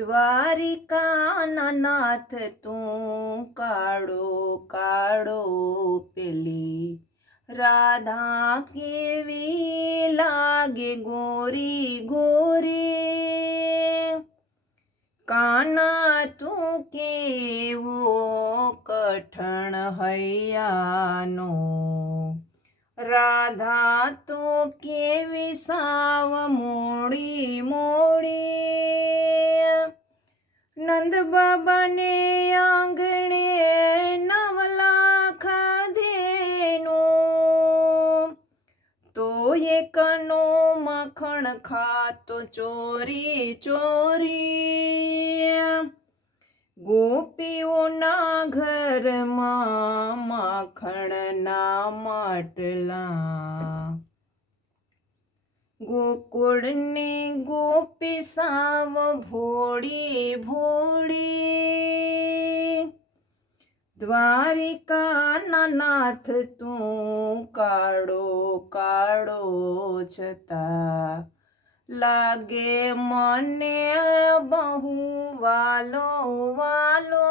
દ્વારિકાના નાથ તું કાળો કાળો, પેલી રાધા કેવી લાગે ગોરી ગોરી, કાના તું કેવો કઠણ હૈયાનો, રાધા તો કેવી સાવ મોડી મોડી, નંદ બાબાને આંગણે 9 લાખ ધેનું, તો એકનો માખણ ખાતો ચોરી ચોરી, ગોપીઓના ઘરમાં માખણના માટલા, ગોકુળની ગોપી સાવ ભોળી ભોળી, દ્વારિકાના નાથ તું કાળો કાળો, છતાં લાગે મને બહુ વાલો વાલો।